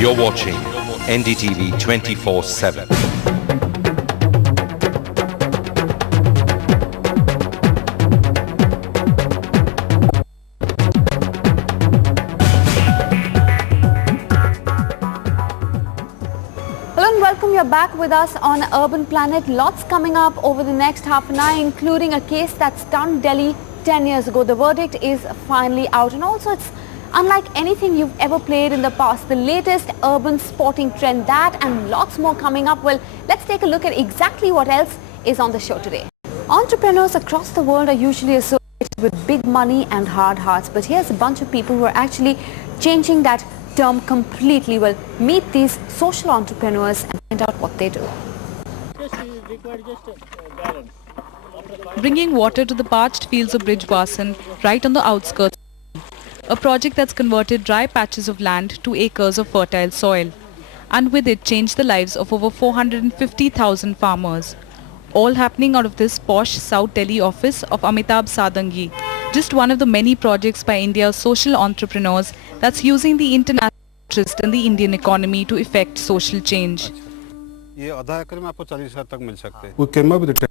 You're watching NDTV 24/7. Welcome, you're back with us on Urban Planet. Lots coming up over the next half an hour, including a case that stunned Delhi 10 years ago. The verdict is finally out, and also it's unlike anything you've ever played in the past. The latest urban sporting trend, that and lots more coming up. Well, let's take a look at exactly what else is on the show today. Entrepreneurs across the world are usually associated with big money and hard hearts, but here's a bunch of people who are actually changing that term completely. Well, meet these social entrepreneurs and find out what they do. Bringing water to the parched fields of Brijwasan, right on the outskirts. A project that's converted dry patches of land to acres of fertile soil, and with it changed the lives of over 450,000 farmers. All happening out of this posh South Delhi office of Amitabh Sadangi. Just one of the many projects by India's social entrepreneurs that's using the international interest in the Indian economy to effect social change. We came up with a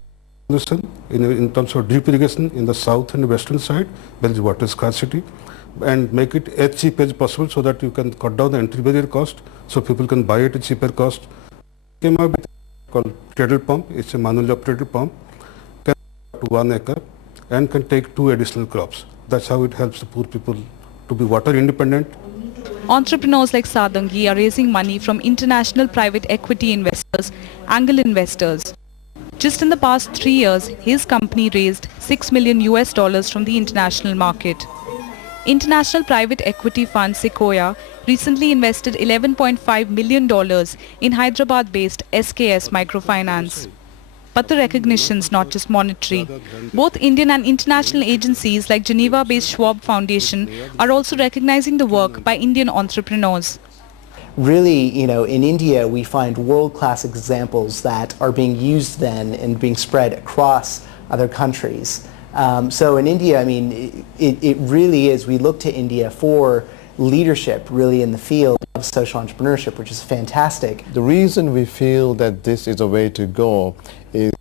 solution in terms of drip irrigation in the south and western side where there is water scarcity, and make it as cheap as possible so that you can cut down the entry barrier cost so people can buy it at cheaper cost. Came up with called treadle pump. It's a manually operated pump, can up to 1 acre and can take 2 additional crops. That's how it helps the poor people to be water independent. Entrepreneurs like Sadangi are raising money from international private equity investors, Angle Investors. Just in the past 3 years, his company raised $6 million from the international market. International private equity fund Sequoia recently invested $11.5 million in Hyderabad-based SKS Microfinance. But the recognition's not just monetary. Both Indian and international agencies like Geneva-based Schwab Foundation are also recognizing the work by Indian entrepreneurs. Really, in India we find world-class examples that are being used then and being spread across other countries. So in India, it really is, we look to India for leadership really in the field of social entrepreneurship, which is fantastic. The reason we feel that this is a way to go is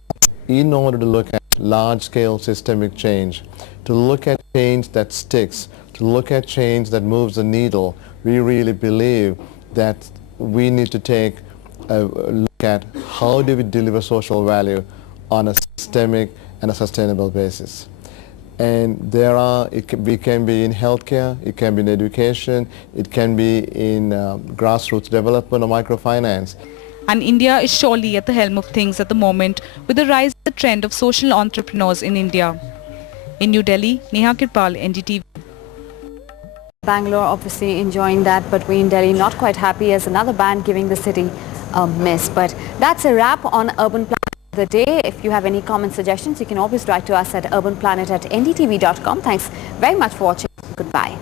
in order to look at large-scale systemic change, to look at change that sticks, to look at change that moves the needle. We really believe that we need to take a look at how do we deliver social value on a systemic and a sustainable basis. And it can be in healthcare, it can be in education, it can be in grassroots development or microfinance. And India is surely at the helm of things at the moment with the rise of the trend of social entrepreneurs in India. In New Delhi, Neha Kirpal, NDTV. Bangalore obviously enjoying that, but we in Delhi not quite happy as another ban giving the city a miss. But that's a wrap on Urban Planet the day. If you have any comments, suggestions, you can always write to us at urbanplanet@ndtv.com. Thanks very much for watching. Goodbye.